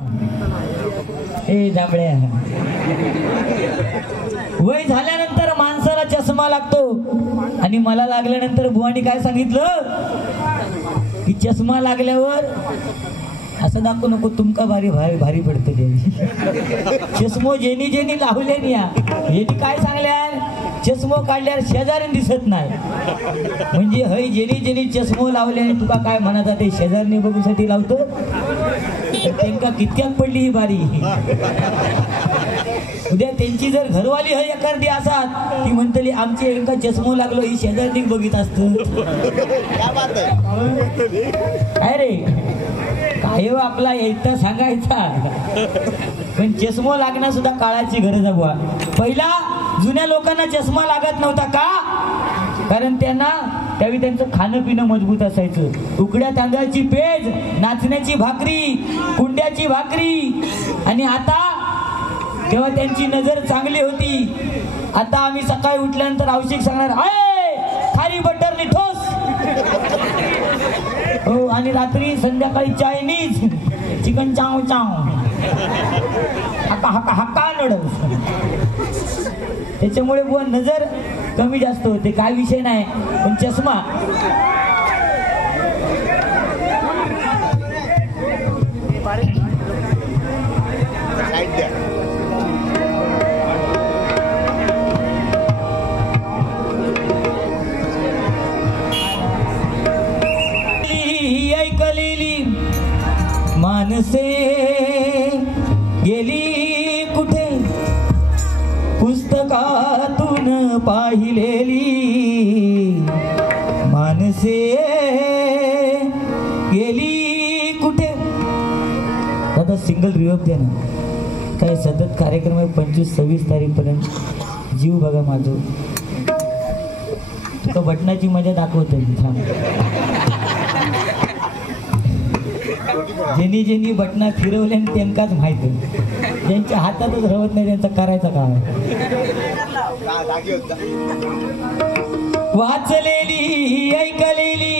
ए जांभळ्या, वय झाल्यानंतर माणसाला चष्मा लागतो आणि मला लागल्यानंतर बुवानी काय सांगितलं की चष्मा लागल्यावर असं दाखवू नको, तुमका भारी भारी भारी पडते ते चष्मो जेनी जेनी लावले या यांनी काय सांगल्या, चष्मो काढल्यावर शेजारी दिसत नाही, म्हणजे हय जेनी जेनी चष्मो लावले तुका काय म्हणाचा ते शेजारने बघूसाठी लावतो, त्यांना कितक्यात पडली ही बारी. उद्या त्यांची जर घरवाली हय एखादी असात ती म्हणतली आमची एका चष्मो लागलो ही शेजारी बघित असत. काय रे काय आपला एकटा सांगायचा, पण चष्मा लागणं सुद्धा काळाची गरज आहे बुवा. पहिला जुन्या लोकांना चष्मा लागत नव्हता का, कारण त्यांना त्यावेळी त्यांचं खाणं पिणं मजबूत असायचं. उकड्या तांदळाची पेज, नाचण्याची भाकरी, कुंड्याची भाकरी, आणि आता तेव्हा त्यांची नजर चांगली होती. आता आम्ही सकाळी उठल्यानंतर औषध सांगणार आहे खारी बटर नि ठोस, हो, आणि रात्री संध्याकाळी चायनीज चिकन चाव चाव हक्का हक्का हक्का नूडल्स. त्याच्यामुळे बुवा नजर कमी जास्त होते, काय विषय नाही. पण चष्मा ऐकलेली मानसे गेली कुठे, पुस्तकातून पाहिलेली मानसे गेली कुठे. आता सिंगल रिव्हर्ब द्या ना, काय सतत कार्यक्रम आहे 25-26 तारीखपर्यंत. जीव बघा माझं, तुका बटनाची मजा दाखवत ज्यांनी ज्यांनी बटना फिरवले त्यांकाच माहिती, ज्यांच्या हातातच रवत नाही त्यांचा करायचा काय. वाचलेली ऐकलेली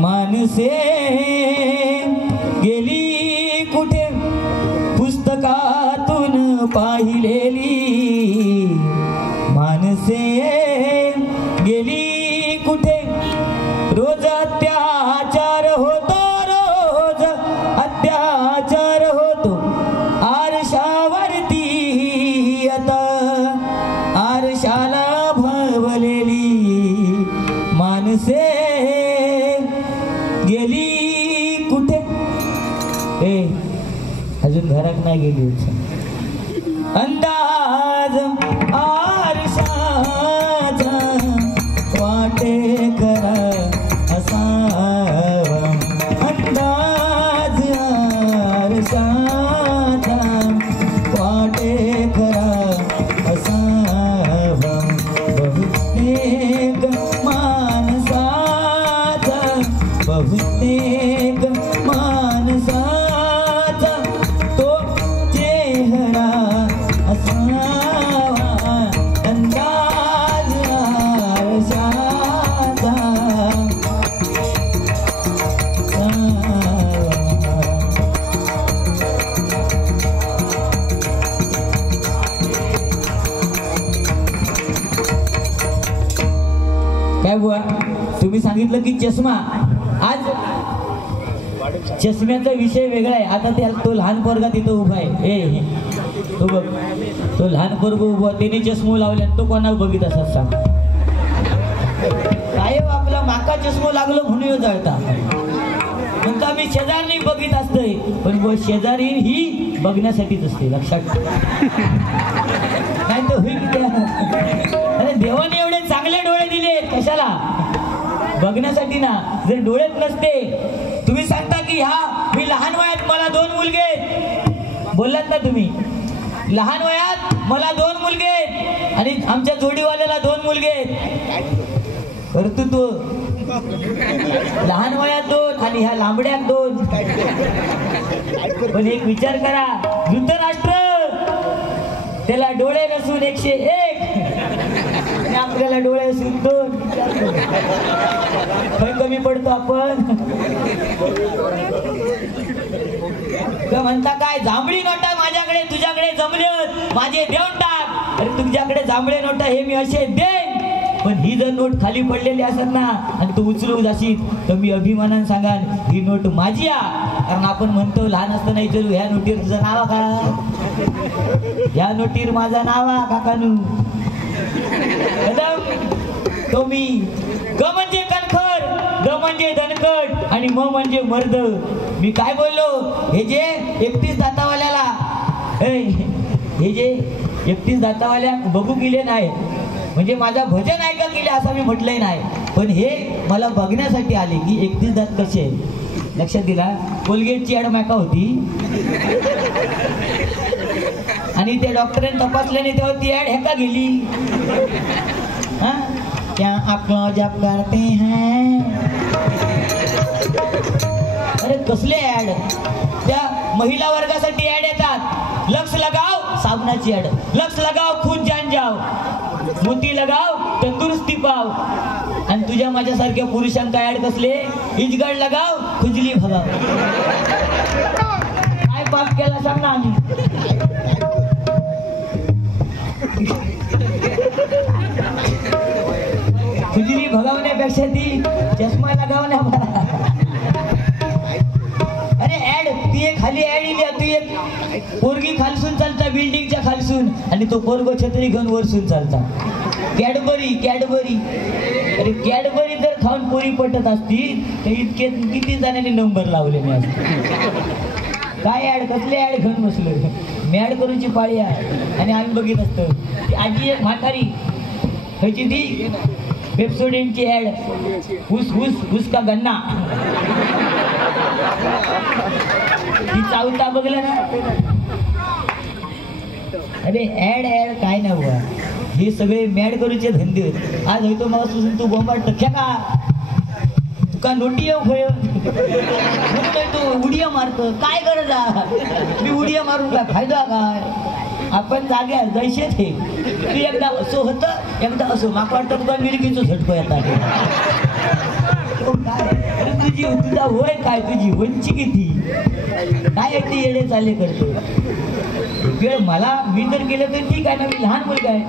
माणसे गेली कुठे, पुस्तकातून पाहिलेली माणसे गेली कुठे. रोज अत्याचार होतो, रोज अत्याचार होतो आरशावरती, आता आरशाला भवलेली माणसे गेली कुठे. ए अजून घरात नाही गेली. अंदाज आरशाचा वाटे करा असावा, अंदाज आरशाचा वाटे करा असावा. बहुतेक माणसाचा, बहुतेक माणसाचा तो चेहरा असावा, अंदाज आरशाचा. काय बुवा तुम्ही सांगितलं की चष्मा, आज चष्म्याचा विषय वेगळा आहे. आता तो लहान पोरगा तिथं उभा आहे, ए तो बघ, तो लहान पोरगा उभा, त्याने चष्मो लावल्या, तो कोणा बघित असत सांग. काय आपला माका चष्मो लागलो म्हणून जळता, म्हणता मी शेजारी बघित असतोय, पण शेजारी ही बघण्यासाठीच असते, लक्षात नाही तर होईल त्या. अरे देवाने एवढे चांगले डोळे दिले कशाला, बघण्यासाठी ना. जर डोळेच नसते, तुम्ही सांगता की ह्या मी लहान वयात मला 2 मुलगे बोललात ना तुम्ही, लहान वयात मला 2 मुलगे आणि आमच्या जोडीवाल्याला 2 मुलगे, परंतु तो लहान वयात 2 आणि ह्या लांबड्यात 2. पण एक विचार करा, धृतराष्ट्र त्याला डोळे नसून 101 आणि आपल्याला डोळे असून 2. कमी पडतो आपण. म्हणता काय जांभळी नोटा माझ्याकडे तुझ्याकडे जमले माझे देऊन टाक. अरे तुझ्याकडे जांभळे नोटा हे मी असे देईन, पण ही जर नोट खाली पडलेली असत ना आणि तू उचलू जाशील तर मी अभिमानाने सांगाल ही नोट माझी आहे. कारण आपण म्हणतो लहान असताना विचारू ह्या नोटीवर तुझं नाव का, ह्या नोटीवर माझा नाव आहे काकानू. तो मी ग म्हणजे कणखर, द म्हणजे धनकट आणि म म्हणजे मर्द. मी काय बोललो, हे जे 31 दातावाल्याला हे जे 31 दातावाल्या बघू गेले नाही म्हणजे माझा भजन ऐका केले असं मी म्हटलंय नाही, पण हे मला बघण्यासाठी आले की 31 दात कसे आहे. लक्षात दिला. कोलगेटची ॲड माका होती आणि ते डॉक्टरांनी तपासल्याने तेव्हा ती ॲड ह्याका गेली. हा क्या आप जब करते हैं. अरे कसले ॲड, त्या महिला वर्गासाठी ॲड येतात. लक्ष लगाव साबणाची ॲड, लक्ष लगाव खून जान जाव, मोती लगाव तंदुरुस्ती पाव. आणि तुझ्या माझ्यासारख्या पुरुषांका ॲड कसले, इजगड लगाव खुजली भगाव. काय पाप केला सांग ना आम्ही. खुजली भगावण्यापेक्षा ती चष्मा लगावण्या बरा. अरे ऍड ती एक खाली ऍड इली, ती एक पोरगी खालसून चालता बिल्डिंगच्या खालसून आणि तो पोरगो छत्री घेऊन वरसून चालता. Cadbury Cadbury. अरे कॅडबरी जर खाऊन पोरी पटत असती तर इतके किती जणांनी नंबर लावले मी असते. काय ऍड कसले ऍड घेऊन बसलो. मॅड करूची पाळी आहे आणि आम्ही बघित असतो. आजी एक म्हातारी ह्याची ती पेप्सोडेंटची ऍड, ऊस ऊस ऊस का गन्ना. ती चावता बघलं ना. अरे ऍड ऍड काय ना बुवा, हे सगळे मॅड करूचे धंदे. आज होतो मग तू बोंबाट टक्या का तुका नोटी येऊ खय तू उडिया मारतो. काय गरज आहे, मी उडिया मारून काय फायदा काय. आपण जाग्या जैसे थे तू एकदा असो होतं एकदा असो. माका वाटतं तुका मिरगीचो झटको येतात. अरे तुझी तुझा वय काय, तुझी वंची किती, काय ते येडे चालले करतो. वेळ मला मी जर केलं तर ठीक आहे ना, मी लहान मुलगा आहे.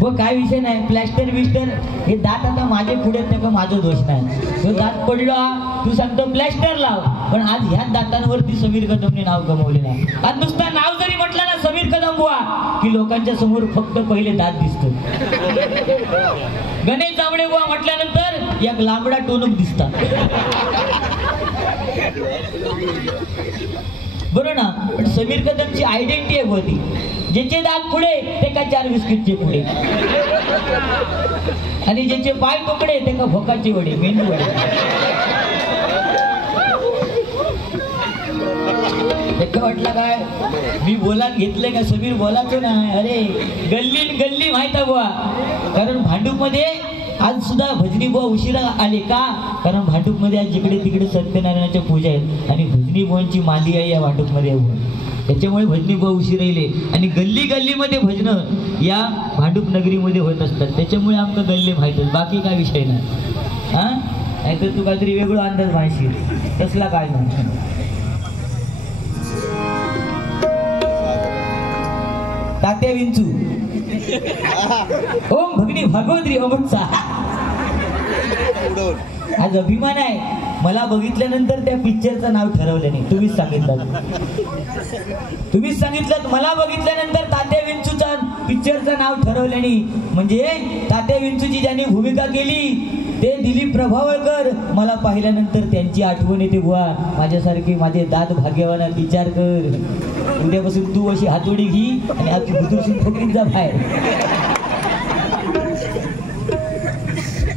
व काय विषय नाही. प्लॅस्टर बिस्टर हे दात आता माझे पुढे नाही का, माझा दोष नाही. तो दात पडला तू सांगतो प्लॅस्टर लाव, पण आज ह्याच दातांवरती समीर कदमने नाव कमवले नाही. आज नुसतं नाव जरी म्हटलं ना समीर कदम बुवा की लोकांच्या समोर फक्त पहिले दात दिसतो. गणेश जांभळे बुवा म्हटल्यानंतर एक लांबडा टोनक दिसतात. बरोबर ना. पण समीर कदमची आयडेंटिटी आहे होती, ज्याचे दात पुढे ते का 4 बिस्किटचे पुढे आणि ज्याचे पाय तुकडे ते का भोकाचे वडे, मेंदू वडे. वाटलं काय मी बोलात घेतलंय का, समीर बोलातो ना. अरे गल्ली गल्ली माहित आहे बुवा. कारण भांडूपमध्ये आज सुद्धा भजनी बुवा उशिरा आले का, कारण भांडूपमध्ये आज जिकडे तिकडे सत्यनारायणाच्या पूजा आहेत आणि भजनी बुवांची मांदी आहे या भांडूपमध्ये. त्याच्यामुळे भजनी बुवा उशिरा येले आणि गल्ली गल्लीमध्ये भजनं या भांडूप नगरीमध्ये होत असतात. त्याच्यामुळे आमका गल्ली माहित, बाकी काय विषय नाही. हा नाहीतर तू काहीतरी वेगळं अंदाज माहिती तसला काय नाही. तात्या विंचू ओम भगनी भागवत्री अमृतचा आज अभिमान आहे. मला बघितल्यानंतर त्या पिक्चरचं नाव ठरवलं नाही, तुम्हीच सांगितलं. तुम्हीच सांगितलं मला बघितल्यानंतर तात्या विंचूचा पिक्चरचं नाव ठरवलं नाही. म्हणजे तात्या विंचूची ज्यांनी भूमिका केली ते दिलीप प्रभावळकर. मला पाहिल्यानंतर त्यांची आठवण येते बुवा. माझ्यासारखी माझे दात भाग्यवाना विचार कर. उद्यापासून तू अशी हातोडी घे आणि आधी बुदुरसून फुकीत जा बाहेर.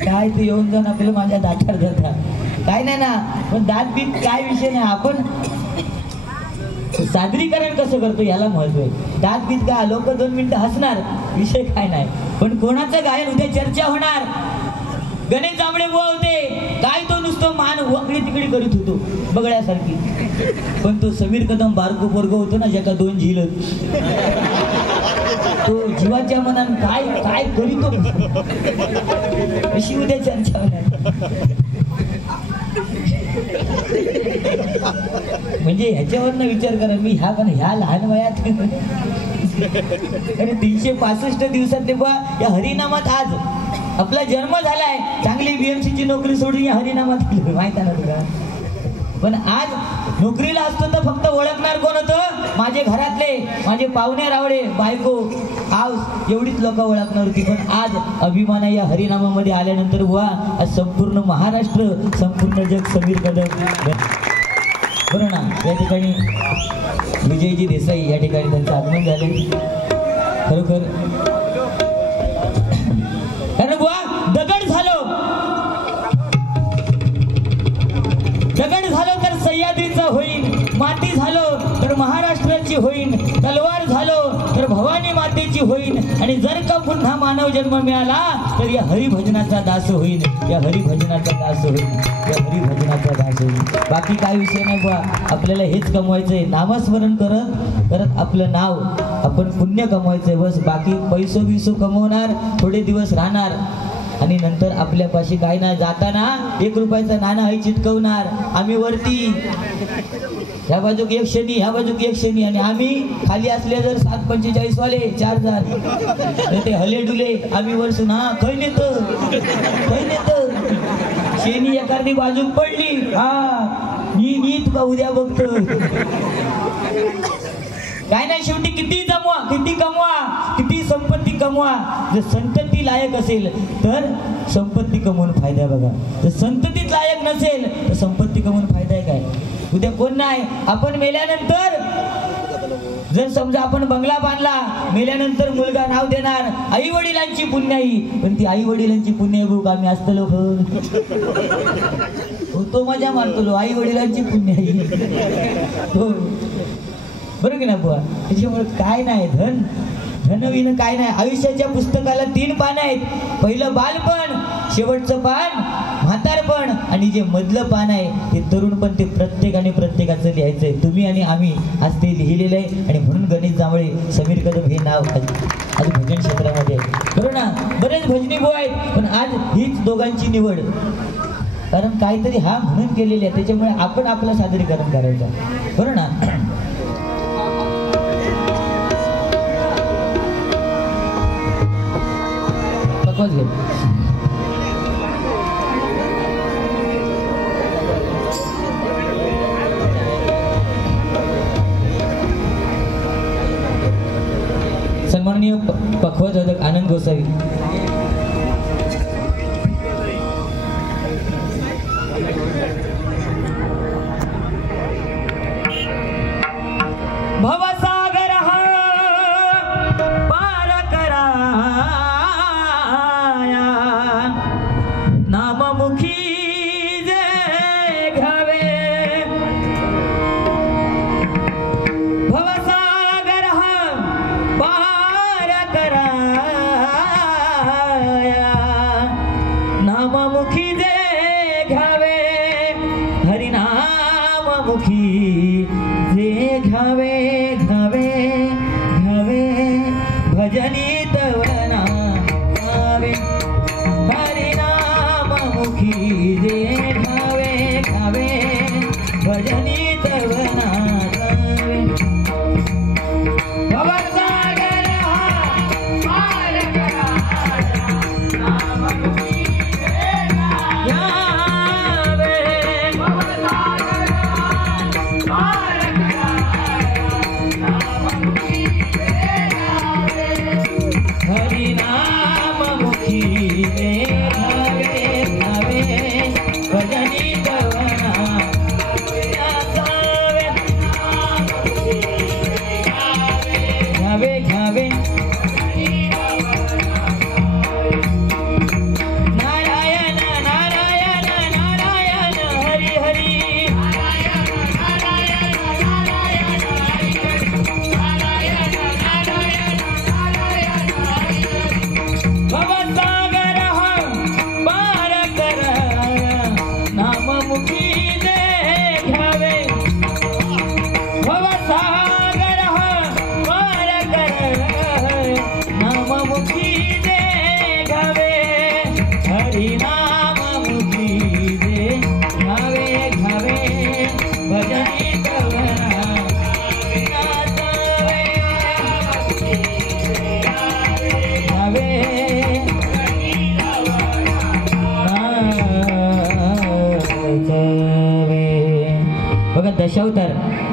काय ते येऊन जाऊन आपल्याला माझ्या दातार जातात काय नाही ना. पण दात बीत काय विषय नाही. आपण सादरीकरण कसं करतो याला महत्व आहे. दात बीत काय लोक 2 मिनिटं हसणार, विषय काय नाही. पण कोणाचं गायन उद्या चर्चा होणार. गणेश जांभळे बुवा होते काय, तो नुसतं मान वकडी तिकडी करीत होतो बगड्यासारखी. पण तो समीर कदम बारको पोरगो होतो ना ज्याका 2 झील तो जीवाच्या मनान काय काय करीतो अशी उद्या चर्चा होणार. म्हणजे ह्याच्यावरनं विचार करा, मी ह्या लहान वयात अरे 365 दिवसात बा या हरिनामात आज आपला जन्म झालाय. चांगली BMC ची नोकरी सोडून या हरिनामात माहित आहे ना तुला. पण आज नोकरीला असतो तर फक्त ओळखणार कोण होतं? माझे घरातले, माझे पाहुणे रावळे, बायको, हाऊस एवढीच लोक ओळखणार होती. पण आज अभिमान या हरिनामामध्ये आल्यानंतर वा आज संपूर्ण महाराष्ट्र, संपूर्ण जग समीर कदम बरं ना. या ठिकाणी विजयजी देसाई या ठिकाणी त्यांचं आगमन झाले. खरोखर कारण बुवा दगड झालो तर सह्याद्रीचा होईल, माती झालो तर महाराष्ट्राची होईल, तलवार झालो तर भवानी मातेची होईल, आणि जर का पुन्हा मानव जन्म मिळाला तर या हरिभजनाचा दास होईल, या हरिभजनाचा दास होईल, या हरिभजनाचा दास होईल. बाकी काय विषय नाही बुवा. आपल्याला हेच कमवायचंय, नामस्मरण करत करत आपलं नाव आपण पुण्य कमवायचंय बस. बाकी पैसो बिसो कमवणार, थोडे दिवस राहणार आणि नंतर आपल्यापाशी काय ना. जाताना 1 रुपयाचा नाणं आहे चिटकवणार. आम्ही वरती ह्या बाजूक 1 शनी, ह्या बाजूक 1 शनी, आणि आम्ही खाली असले जर 745 वाले 4000 ते हले डुले आम्ही वरसून हा खै नेत शेनी एखादी बाजूक पडली हा नीट का उद्या बघतो. काय नाही, शेवटी किती जमवा, किती कमवा, किती संपत्ती कमवा, जर संतती लायक असेल तर संपत्ती कमवून फायदा बघा. जर संततीत लायक नसेल तर संपत्ती कमवून फायदा आहे काय? उद्या कोण नाही. आपण मेल्यानंतर जर समजा आपण बंगला बांधला, मेल्यानंतर मुलगा नाव देणार आई वडिलांची पुण्याई, पण ती आई वडिलांची पुण्याई बघू आम्ही असतलो तो मजा मारतो आई वडिलांची पुण्याई हो बरोबर की ना बुवा. त्याच्यामुळे काय नाही, धनविन काय नाही. आयुष्याच्या पुस्तकाला 3 पानं आहेत. पहिलं बालपण, शेवटचं पान म्हातारपण, आणि जे मधलं पान आहे ते तरुणपण. ते प्रत्येकाचं लिहायचंय. तुम्ही आणि आम्ही आज ते लिहिलेलं आहे. आणि म्हणून गणेश जांभळे, समीर कदम हे नाव आज भजन क्षेत्रामध्ये बरोबर ना. बरेच भजनी भाऊ आहेत, पण आज हीच दोघांची निवड. कारण काहीतरी हा म्हणून केलेले आहे, त्याच्यामुळे आपण आपलं सादरीकरण करायचं बरोबर ना. सन्माननीय पखवाजोदक आनंद गोसावी. भवसागर हा पार कराया, नाममुखी जे घ्यावे. भवसागर हा पार कराया, नाममुखी जे घ्यावे, हरिनाममुखी जे घ्यावे घ्यावे घ्यावे, भजनी तवना गावे, हरिनाममुखी जे घ्यावे घ्यावे, भजनी तवना गावे. भवसागर हा पार कराया, नाममुखी जे घ्यावे, भवसागर हा पार हरिनाममुखी जे घ्यावे घ्यावे, भजनी तवना गावे, घ्यावे घ्यावे. नारायण नारायण नारायण हरी हरी, भवसागर हा पार कराया, नाममुखी जे घ्यावे. भवसागर हा पार कराया,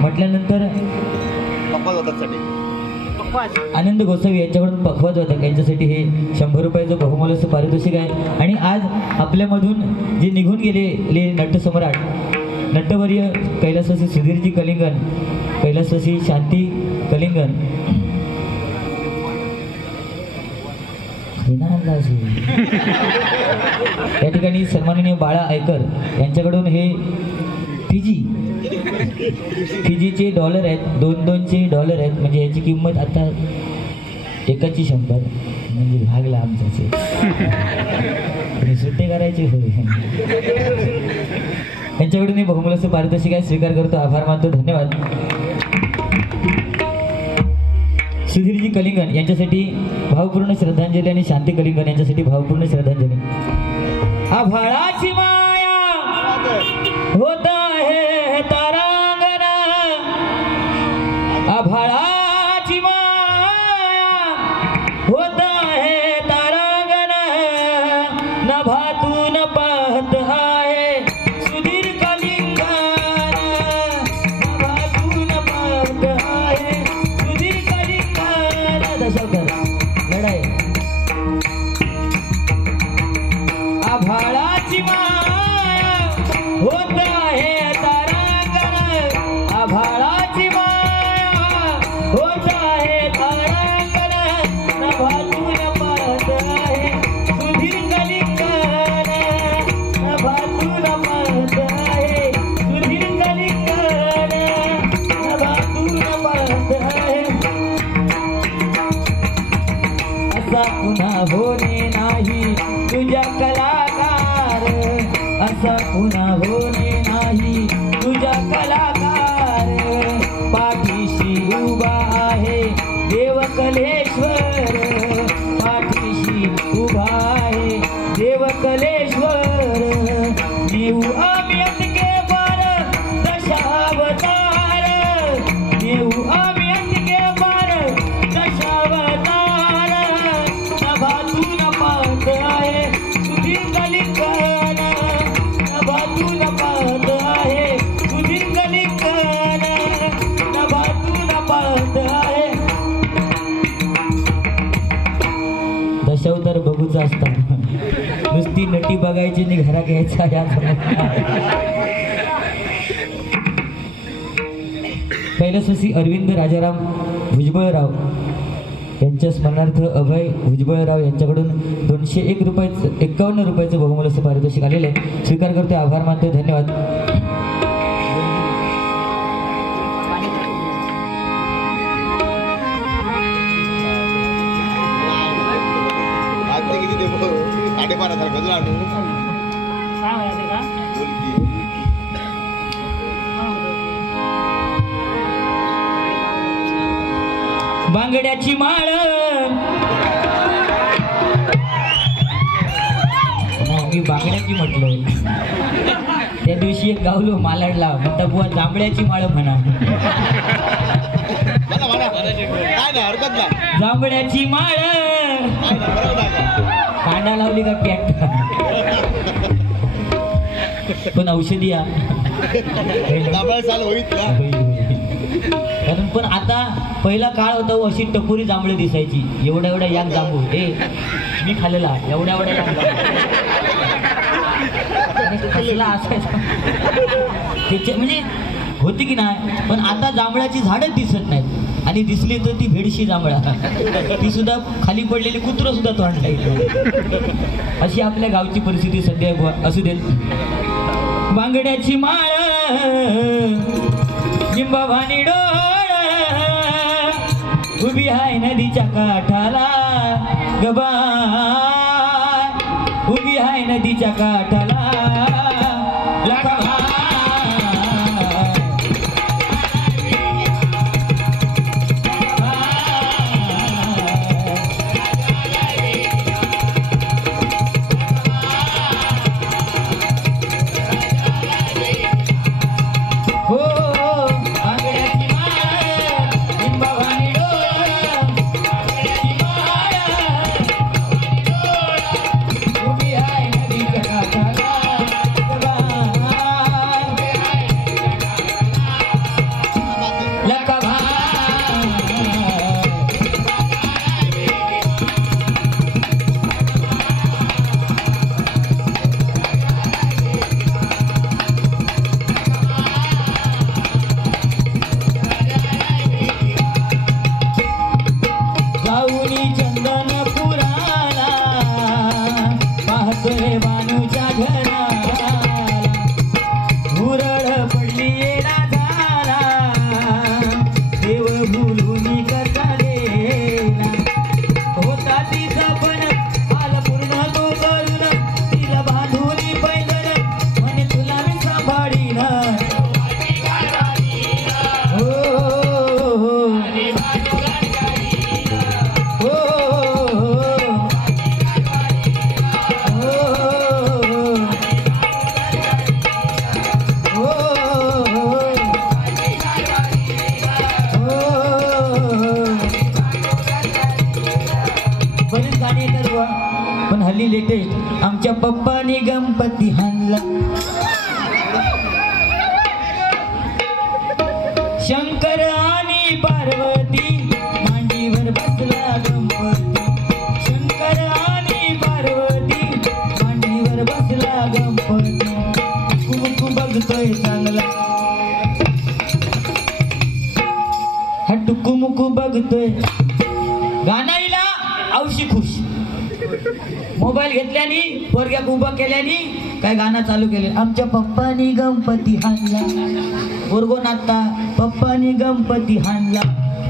म्हटल्यानंतर आनंद गोसावी यांच्याकडून पखवाज होता यांच्यासाठी हे 100 रुपयाचं बहुमोलाचं पारितोषिक आहे. आणि आज आपल्यामधून जे निघून गेलेले नटसम्राट नटवर्य कैलासवासी सुधीरजी कलिंगन, कैलासवासी शांती कलिंगन या ठिकाणी सन्माननीय बाळा आयकर यांच्याकडून हे फिजीचे डॉलर आहेत, 2-2चे डॉलर आहेत. म्हणजे याची किंमत आता एकाची 100 म्हणजे भागला आमच्याचे सुट्टे करायचे होय. यांच्याकडून हे बहुमोलाचं पारितोषिक आहे, स्वीकार करतो, आभार मानतो, धन्यवाद. सुधीरजी कलिंगन यांच्यासाठी भावपूर्ण श्रद्धांजली आणि शांती कलिंगन यांच्यासाठी भावपूर्ण श्रद्धांजली. आभाळाची माया होत आहे तारांगण, आभाळाची माया होत आहे तारांगण, नभातून पाहत आहे सुधीर कलिंगन, नभातून पाहत आहे सुधीर कलिंगन. दशावतार लढाई. आभाळाची माया होत आहे तारांगण, आभाळाची माया होत आहे तारांगण, नभातून पाहत आहे सुधीर कलिंगन, नभातून पाहत आहे सुधीर कलिंगन, नभातून पाहत आहे. असा पुन्हा होणे नाही तुझ्या कलाकार, असा पुन्हा होणे नाही तुझ्या कलाकार, पाठीशी उभा आहे देव कलेश्वर, पाठीशी उभा आहे देव कलेश्वर. नेऊ आम्ही अटके पार दशावतार, नेऊ आम्ही अटके पार दशावतार, नभातून पाहत आहे सुधीर कलिंगन, नभातून पाहत आहे सुधीर कलिंगन, नभातून पाहत आहे. दशावतार बघूचा असतात, नुसती नटी बघायची आणि घरा घ्यायचा या. कैलासवासी अरविंद राजाराम भुजबळराव यांच्या स्मरणार्थ अभय भुजबळराव यांच्याकडून 251 रुपयाचं बहुमोलाचं पारितोषिक आलेले आहे, स्वीकार करते, आभार मानते, धन्यवाद. बांगड्याची माळ मी बांगड्याची म्हटलं, त्या दिवशी एक गावलो मालाडला, म्हणता बुवा जांभळ्याची माळ म्हणा. जांभळ्याची माळ कांदा लावली का पॅट, पण औषधी या. कारण पण आता पहिला काळ होता अशी टपोरी जांभळे दिसायची, एवढ्या एवढ्या याक जांभूळ, मी खाल्लेला एवढ्या एवढ्या असायचा त्याच्या म्हणजे होती की नाही. पण आता जांभळाची झाडच दिसत नाहीत, आणि दिसली तर ती भेडशी जांभळा, ती सुद्धा खाली पडलेली कुत्र सुद्धा तोंडला येतो. अशी आपल्या गावची परिस्थिती सध्या असू देत. बांगड्याची माळ लिंबाभानी डोळ उभी आहे नदीच्या काठाला, गबा उभी आहे नदीच्या काठाला, पप्पानी गणपती हाणला, शंकर आणि पार्वती मांडीवर बसला गणपती, शंकर आणि पार्वती मांडीवर बसला गणपती, कुकू बघतोय चांगला, हा टुकुमुकू बघतोय. गाणाईला औशी खुश, मोबाईल घेतल्यानी पोरग्याक उभा केल्यानी काय गाणं चालू केले. आमच्या पप्पानी गणपती हाणला, पोरगो नाचता पप्पानी गणपती हाणला,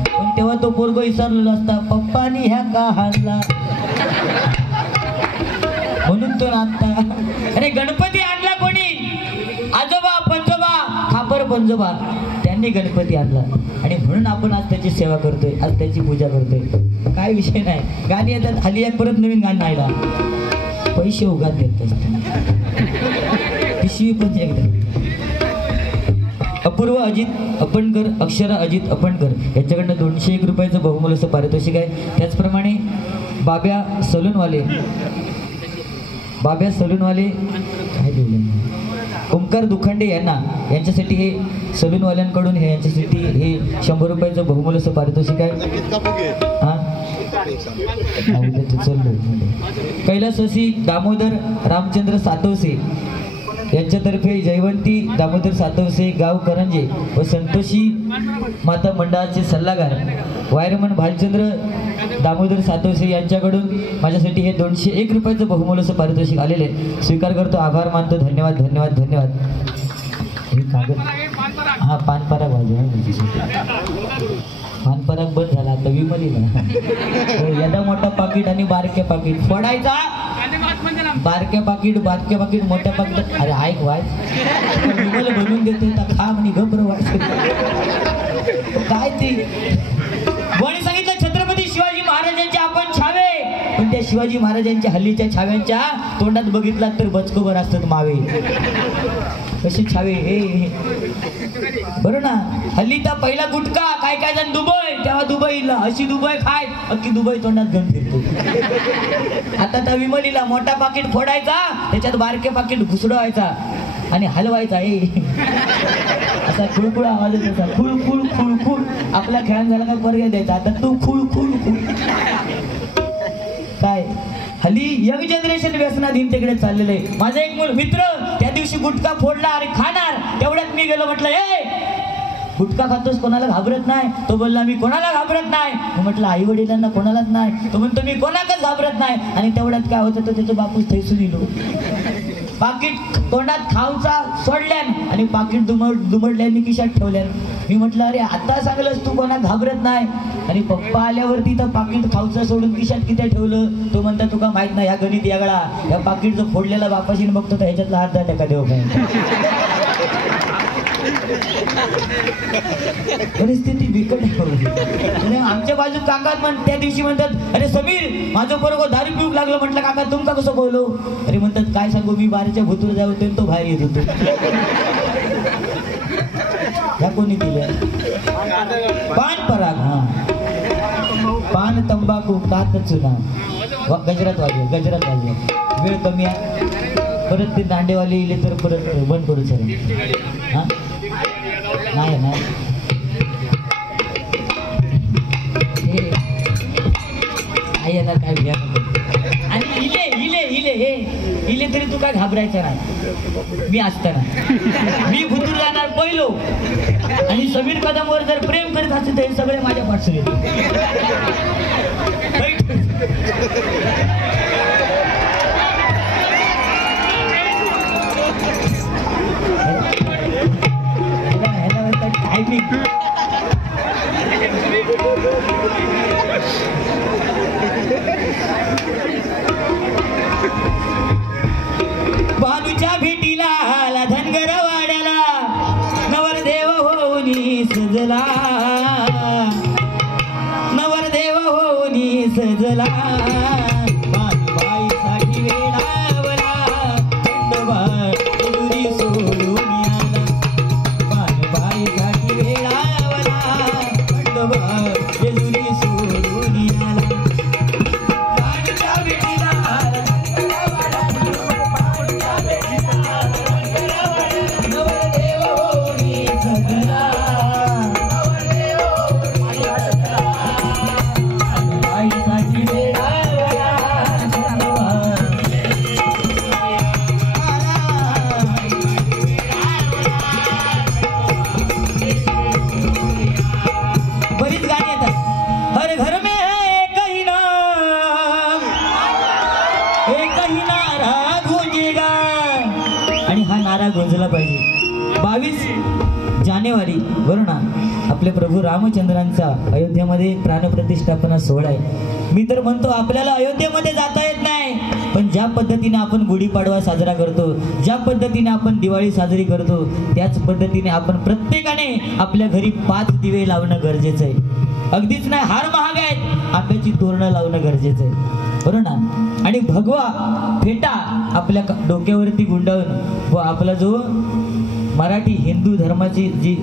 पण तेव्हा तो पोरगो विसरलेला असता पप्पानी ह्या का हाणला म्हणून तो नाचता. अरे गणपती आणला कोणी? आजोबा पंजोबा खापर पंजोबा त्यांनी गणपती आणला आणि म्हणून आपण आज त्याची सेवा करतोय, आज त्याची पूजा करतोय. काय विषय नाही. गाणी येतात हल्ली एक परत नवीन गाणं आयला, पैसे उगाच देत पिशवी पण एकदा. अपूर्व अजित अपणकर, अक्षरा अजित अपणकर यांच्याकडनं 201 रुपयाचं बहुमूल्य असं पारितोषिक आहे. त्याचप्रमाणे बाब्या सलूनवाले काय दिले, ओंकार दुखंडे यांच्यासाठी हे सलूनवाल्यांकडून हे यांच्यासाठी हे 100 रुपयाचं बहुमूल्य असं पारितोषिक आहे. हा कैलासवासी दामोदर रामचंद्र सातवसे यांच्यातर्फे जयवंती दामोदर सातवसे गाव करंजे व संतोषी माता मंडळाचे सल्लागार वायरमन भालचंद्र दामोदर सातवसे यांच्याकडून माझ्यासाठी हे 201 रुपयाचं बहुमूल्य असं पारितोषिक आलेले स्वीकार करतो, आभार मानतो. धन्यवाद धन्यवाद धन्यवाद. हे कागद हा पानपराग वाजवा, पानपराग बंद झाला आता विमलीला. यदा मोठा पाकिट आणि बारक्या पाकिट फोडायचा, बारक्या पाकिट मोठ्या पाकिट. अरे ऐक वाच विमल बनवून देते खा म्हणे गब्र वाच काय ती. कोणी सांगितलं छत्रपती शिवाजी महाराजांचे आपण छावे, पण त्या शिवाजी महाराजांच्या हल्लीच्या छाव्यांच्या तोंडात बघितला तर बचकोबर असतात मावे. कसे छावे हे बरं ना. हल्लीचा पहिला गुटखा काय काय जण दुबई, तेव्हा दुबईला अशी दुबई खाय अख्खी दुबई तोंडात घेऊन फिरतो. आता त्या विमलीला मोठा पाकिट फोडायचा, त्याच्यात बारके पाकिट घुसडवायचा आणि हलवायचा. असा खुळखुळ आवाज येत असा, खुळ खुळ खुळ खुळ. आपला खेळान झाला काय पर्याय द्यायचा, आता तू खुळ खुळ खुळ. काय हल्ली यंग जनरेशन व्यसनाधीन तिकडे चाललेलं आहे. माझा एक मित्र त्या दिवशी गुटखा फोडला आणि खाणार, तेवढ्यात मी गेलो म्हटलं ए गुटखा खातोस कोणाला घाबरत नाही? तो बोलला मी कोणाला घाबरत नाही. म्हटलं आई वडिलांना कोणालाच नाही. तो म्हणतो मी कोणालाच घाबरत नाही. आणि तेवढ्यात काय होतं तर त्याचं बापूस थैसून दिलो. पाकिट तोंडात खाऊचा सोडल्यान आणि पाकिट दुमडल्याने खिशात ठेवल्यान. मी म्हटलं अरे आता सांगलंस तू कोणा घाबरत नाही. आणि पप्पा आल्यावरती तर पाकिट खाऊचा सोडून खिशात किती ठेवलं. तो म्हणता तुका माहित नाही, या गणित यागळा या पाकिट जो फोडलेला बापाशी बघतो तर ह्याच्यातला अर्धा त्या देव काय. परिस्थिती बिकट आहे. आमच्या बाजू काका त्या दिवशी म्हणतात अरे समीर माझं बरोबर दारू पिऊक लागलं. म्हटलं काका तुमका कसं बोललो? अरे म्हणतात काय सांगू मी बाराच्या भुतूर जाऊ होतो तो बाहेर येत होतो. ह्या कोणी दिल्या? पान पराग. हा पान तंबाखू कात चुना गजरात वाजवा. वेळ कमी आहे. परत ते दांडेवाले येले तर परत बंद करू सर. हा नाही काय घ्या. आणि इले तरी तू काय घाबरायचं नाही. मी असताना मी भुतूर जाणार पहिलो आणि समीर कदमवर जर प्रेम करीत असेल तर हे सगळे माझ्या पाठसून येते. बालूच्या भेटीला आला धनगर वाड्याला नवरदेव होऊनी सजला. नवरदेव होऊनी सजला. बाईसाठी वेडावला खंडोबा दुरी सोडून आला. बाईसाठी वेडावला खंडोबा दुरी सोडून आला. बालूच्या भेटीला आला नारा गुंजला पाहिजे. 22 जानेवारी बरोबर ना, आपले प्रभू रामचंद्रांचा अयोध्येमध्ये प्राणप्रतिष्ठापना सोहळा आहे. मी तर म्हणतो आपल्याला अयोध्येमध्ये जाता येत नाही, पण ज्या पद्धतीने आपण गुढीपाडवा साजरा करतो, ज्या पद्धतीने आपण दिवाळी साजरी करतो, त्याच पद्धतीने आपण प्रत्येकाने आपल्या घरी 5 दिवे लावणं गरजेचं आहे. अगदीच नाही, हार महाग आहेत, आंब्याची तोरणं लावणं गरजेचं आहे बरोबर ना. आणि भगवा फेटा आपल्या डोक्यावरती गुंडाळून व आपला जो मराठी हिंदू धर्माची जी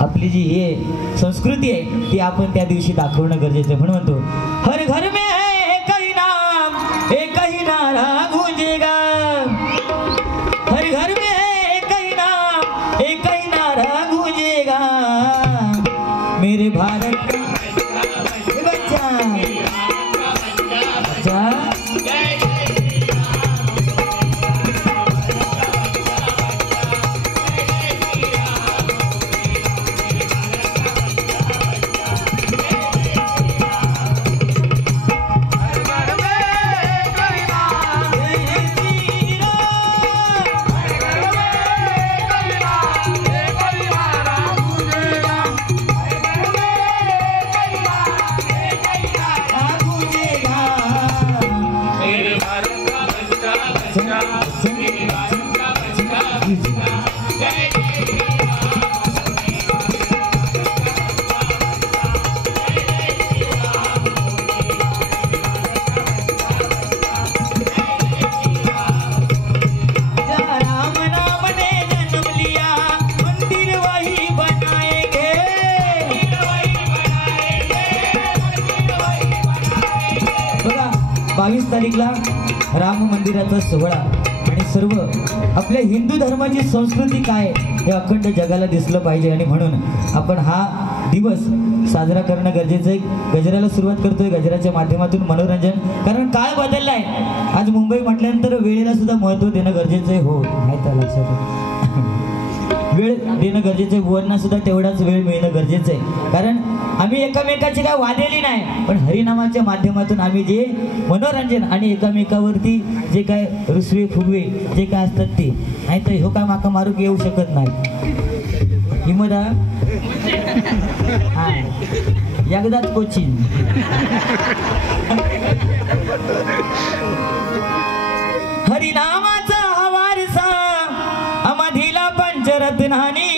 आपली जी हे संस्कृती आहे ती आपण त्या दिवशी दाखवणं गरजेचं आहे. म्हणून म्हणतो हर घर में है एक ही नाम एक ही नारा गूंजेगा, हर घर में है एक ही नाम एक ही नारा गूंजेगा, मेरे भारत का बच्चा बच्चा तारीखला राम मंदिराचा सोहळा आणि सर्व आपल्या हिंदू धर्माची संस्कृती काय हे अखंड जगाला दिसलं पाहिजे. आणि म्हणून आपण हा दिवस साजरा करणं गरजेचं आहे. गजराला सुरुवात करतोय, गजराच्या माध्यमातून मनोरंजन, कारण काळ बदललाय. आज मुंबई म्हटल्यानंतर वेळेला सुद्धा महत्त्व देणं गरजेचं आहे. हो माहिती आहे, लक्षात वेळ देणं गरजेचं आहे. वरना सुद्धा तेवढाच वेळ मिळणं गरजेचं आहे, कारण आम्ही एकमेकाची काय वादेली नाही, पण हरिनामाच्या माध्यमातून आम्ही जे मनोरंजन आणि एकमेकावरती जे काय रुसवे फुगवे जे काय असतात ते नाही तर हो काय माका मारू येऊ शकत नाही. हिमदा हा एकदाच कोचिंग हरिनामाचा हा वारसा अमधीला पंचरत्नानी,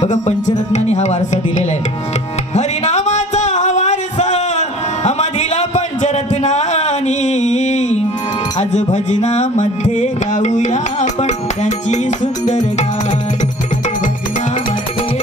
बघा पंचरत्नानी हा वारसा दिलेला आहे. हरिनामाचा हा वारसा अमधीला पंचरत्नानी, आज भजनामध्ये गाऊया आपण त्यांची सुंदर गाण, आज भजनामध्ये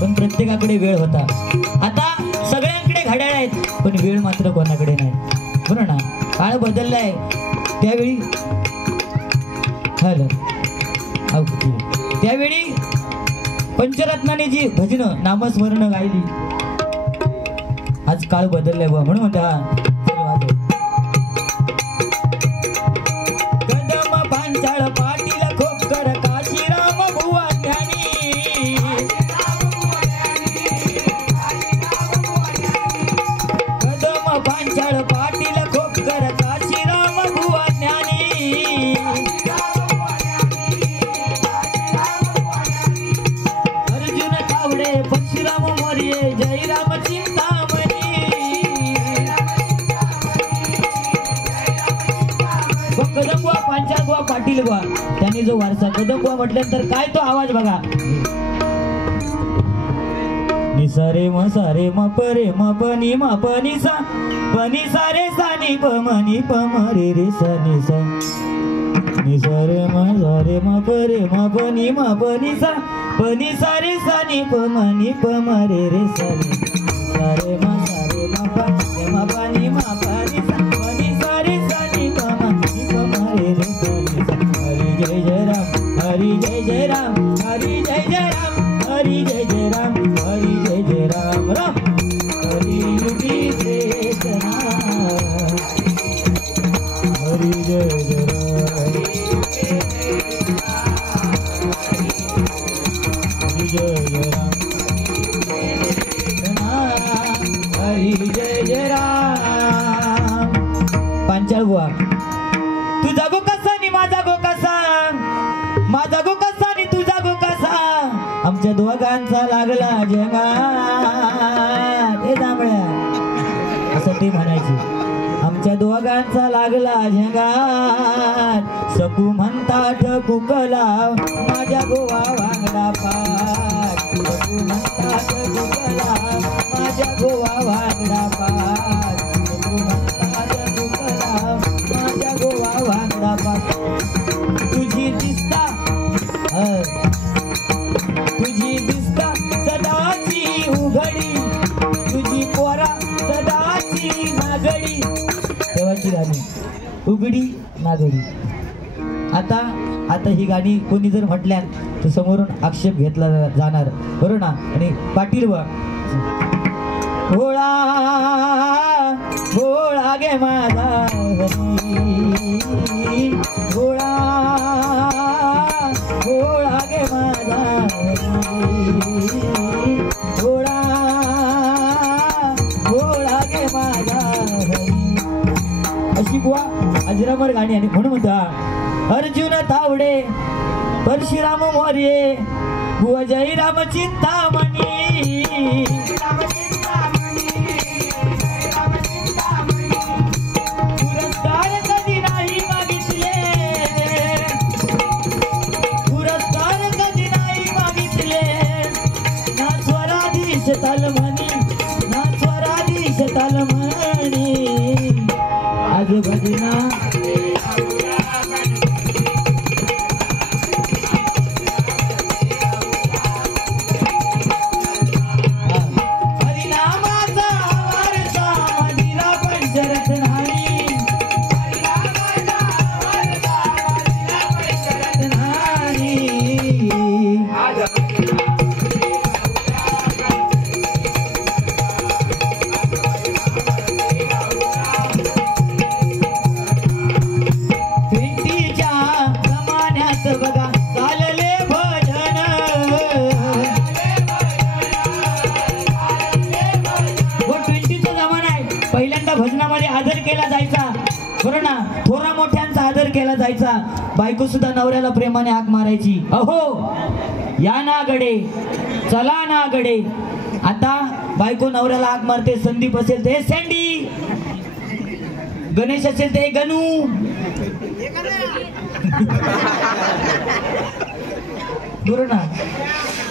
पण प्रत्येकाकडे वेळ होता. आता सगळ्यांकडे घड्याळ आहेत, पण वेळ मात्र कोणाकडे नाही बरोबर ना. काळ बदललाय. त्यावेळी त्यावेळी पंचरत्नाने जी भजनं नामस्मरण गायली, आज काळ बदललाय बा म्हणून म्हणता कदम पांचाळ पाटील खोपकर काशीराम भुवा ज्ञानी, कदम पांचाळ पाटील खोपकर काशीराम भुवा ज्ञानी, अर्जुन तावडे परशुराम मोर्ये जयराम चिंतामणी, कदमबुवा पांचाळबुवा पाटील बुवा त्यांनी जो वारसा कदमबुवा म्हटल्यानंतर काय तो आवाज बघा. नि सा रे म सा रे म प रे म प नि म प नि सा प नि सा रे सा नि प म नि प म रे रे सा नि सा, नि सा रे म प रे म प नि म प नि सा प नि सा रे सा नि प म नि प म रे रे सा नि सा रे म प रे म प नि म प नि सा प नि सा रे सा नि प म हरी जय जय राम, हरी जय जय राम, हरी जय जय राम, हरी जय जय राम राम हरी युगी श्रेष्ठ नाम, हरी जय जय राम, हरी जय जय राम, हरी जय जय राम. पांचाळ बुवा, तुझा गो कसा नि माझा गो कसा, माझा गो कसा नि तुझा गो कसा, आमच्या दोघांचा लागला जगा. हे जांभळ्या असं ते म्हणायचे, आमच्या दोघांचा लागला जगात. सकू म्हणतात कुकला माझ्या गोवा वांगडा पाठ, सकू म्हणतात कुकला माझ्या गोवा वांगडा पाठ, सकू म्हणतात कुकला माझ्या गोवा वांगडा पाठ. तुझी दिसता तुझी दिसता सदाची उघडी, तुझी पोरा सदाची नागडी. तेव्हाची गाणी उघडी नागडी. आता आता ही गाणी कोणी जर म्हटल्या तर समोरून आक्षेप घेतला जाणार, बरोबर ना. आणि पाटील बा भोळा भोळा गे माझा हरी, भोळा भोळा गे माझा हरी, भोळा भोळा गे माझा हरी. अशी बुवा अजरामर गाणी. आणि म्हणून म्हणता अर्जुन तावडे परशुराम मोर्ये बुवा जय राम चिंतामणी, पुरस्कार कधी नाही मागितले, पुरस्कार कधी नाही मागितले, ना स्वराधीश तालमणी, ना स्वराधीश तालमणी. आज भजना थोरा मोठ्यांचा आदर केला जायचा. बायको सुद्धा नवऱ्याला प्रेमाने हाक मारायची, अहो या ना गडे, चला ना गडे. आता बायको नवऱ्याला हाक मारते. संदीप असेल ते सँडी, गणेश असेल ते गणू. बरोबर ना.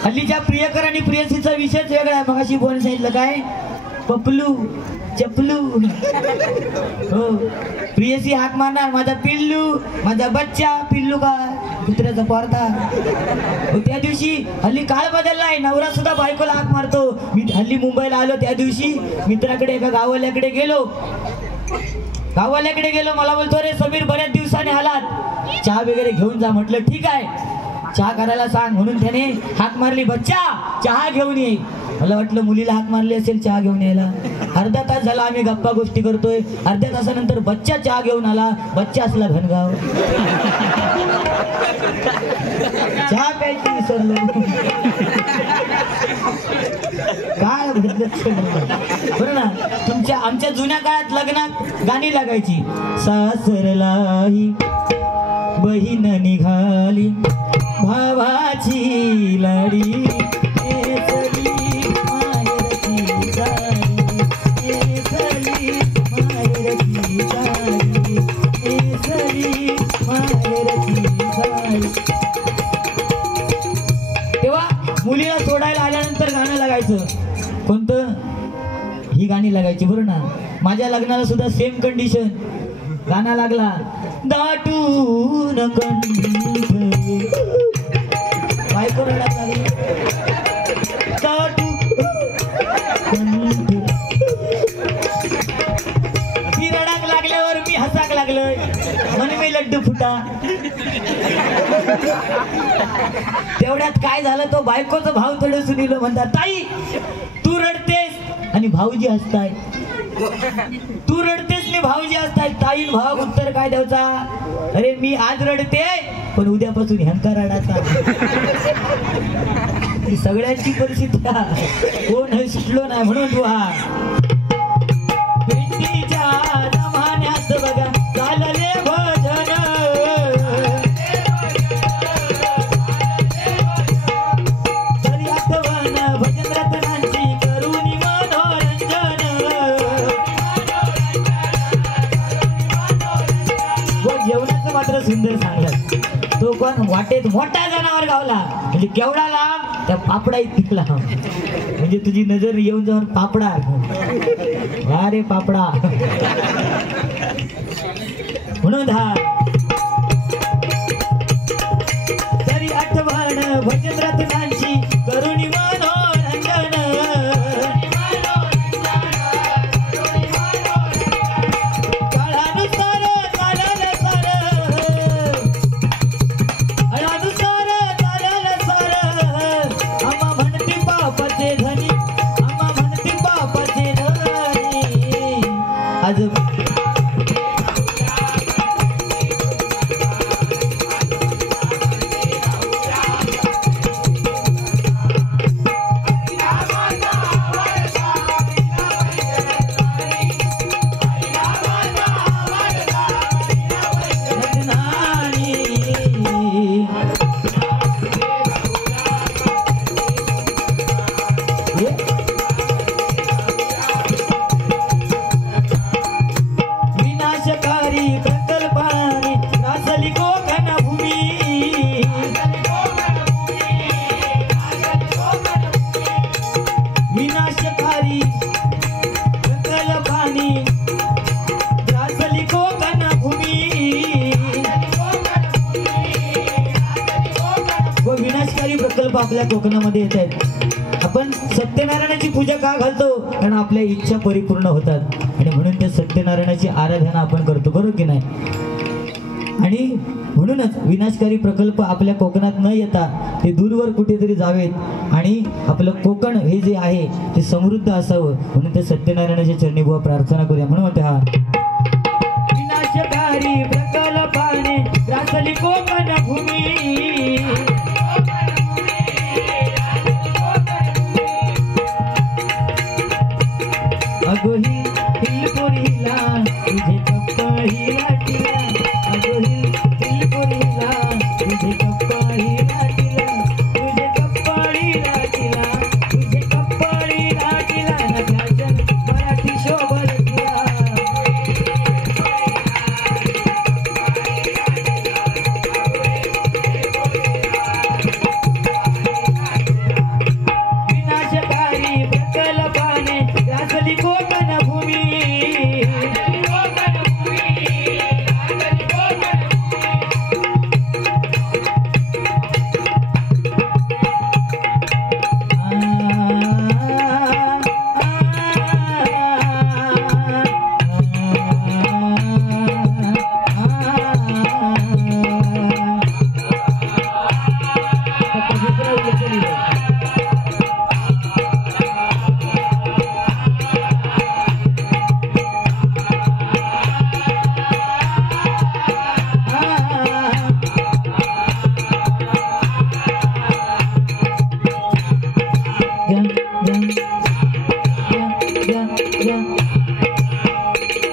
हल्लीच्या प्रियकर आणि प्रियसीचा विषयच वेगळा आहे. मगाशी बोल सांगितलं काय, पपलू चपलू. हो, प्रियसी हाक मारणार माझा पिल्लू, माझा बच्चा. पिल्लू का कुत्र्याचा पोरता. त्या दिवशी हल्ली काळ बदललाय, नवरा सुद्धा बायकोला हाक मारतो. मी हल्ली मुंबईला आलो त्या दिवशी मित्राकडे एका गावाल्याकडे गेलो. मला बोलतो रे समीर बऱ्याच दिवसाने आलात, चहा वगैरे घेऊन जा. म्हटलं ठीक आहे, चहा करायला सांग. म्हणून त्याने हाक मारली, बच्चा चहा घेऊन ये. मला वाटलं मुलीला हाक मारली असेल चहा घेऊन यायला. अर्धा तास झाला आम्ही गप्पा गोष्टी करतोय. अर्ध्या तासानंतर बच्चा चहा घेऊन आला. बच्चा असला घनगाव. चहा प्यायची विसरलो. काय बरं ना. आमच्या जुन्या काळात लग्नात गाणी लागायची. सासरलाही बहीण निघाली, भावाची लाडी, तेव्हा मुलीला सोडायला आल्यानंतर गाणं लागायचं. कोणतं? ही गाणी लागायची बरं ना. माझ्या लग्नाला सुद्धा सेम कंडिशन. गाणं लागला, दाटून कंठ, बायको रडायला लागली, दाटू कंठ. ती रडाक लागल्यावर मी हसा लागलोय म्हणे मी लड्डू फुटा. तेवढ्यात काय झालं, तो बायकोचं भाव थोडं सुनील म्हणतात, ताई तू रडतेस आणि भाऊजी हसताय, तू रडतेस मी भाऊजी हसताय. ताई भाव उत्तर काय द्यायचा, अरे मी आज रडते पण उद्यापासून ह्यांका रडाचा. सगळ्यांची परिस्थिती कोण सुटलो नाही म्हणून तू हा भेटीच्या जमान्यात बघा चालले भजन, तरी आठवण भजन रत्नांची करून मनोरंजन. जेवणाचं मात्र सुंदर सांगलं. तो कोण वाटेत मोठा जनावर गावला म्हणजे केवढा लांब, त्या पापडा इतकी लांब, म्हणजे तुझी नजर येऊन जाऊन पापडा, अरे पापडा म्हणून हा तरी आठवण भजन रत्नांची करून मनोरंजन. काळानुसार चालल सार, काळानुसार चालल सार, आम्हा म्हणती पापाचे धनी, आम्हा म्हणती पापाचे धनी. आज विनाशकारी प्रकल्पाने रासली कोकण भूमी, विनाशकारी प्रकल्पाने रासली कोकण भूमी. व विनाशकारी प्रकल्प आपल्या कोकणामध्ये येत आहेत. आपण सत्यनारायणाची पूजा का घालतो, कारण आपल्या इच्छा परिपूर्ण होतात आणि म्हणून त्या सत्यनारायणाची आराधना आपण करतो, बरोबर की नाही. आणि म्हणूनच विनाशकारी प्रकल्प आपल्या कोकणात न येता ते दूरवर कुठेतरी जावेत आणि आपलं कोकण हे जे आहे ते समृद्ध असावं, म्हणून त्या सत्यनारायणाच्या चरणी बुवा प्रार्थना करूया. म्हणून म्हणते हा विनाशकारी प्रकल्पाने रासली कोकण भूमी, अगोही हिलपुरीला तुझे कप्पाळी लाटीला, अगोही हिलपुरीला तुझे कप्पाळी लाटीला, तुझे कप्पाळी लाटीला, तुझे कप्पाळी लाटीला, नगाजन मराठी शोभर तुला. विनाशकारी प्रकल्पाने रासली कोकण भूमी,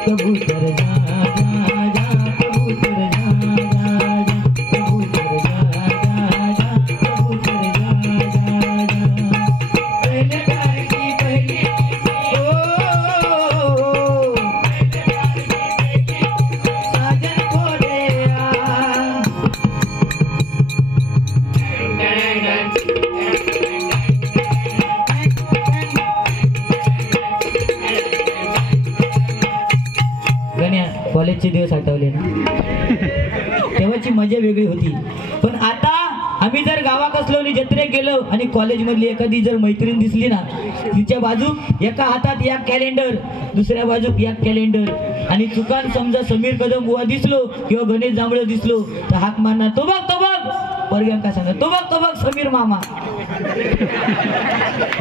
कबूतर जा जा जा, कबूतर जा जा जा, कबूतर जा जा जा, कबूतर जा जा जा. पहले प्यार की पहली ओ साजन को दिया. कॉलेजचे दिवस आठवले ना, तेव्हाची मजा वेगळी होती. पण आता आम्ही जर गावात असलो आणि जत्रेत गेलो आणि कॉलेजमधली एखादी जर मैत्रीण दिसली ना, तिच्या बाजू एका हातात या कॅलेंडर, दुसऱ्या बाजूक या कॅलेंडर, आणि चुकान समजा समीर कदम बुवा दिसलो किंवा गणेश जांभळे दिसलो तर हाक मारणार, तो बघ तो बघ. वर्गात काय सांगा, तो बघ समीर मामा.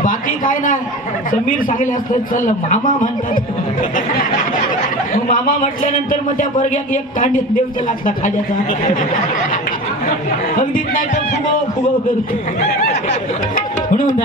बाकी काय नाही, समीर सांगले असतात चल मामा म्हणतात. मग मामा म्हटल्यानंतर मग त्या वर्गात एक कांड्यात देवचं लागतात खाज्याचा. अगदीच नाही तर फुगव करतो म्हणून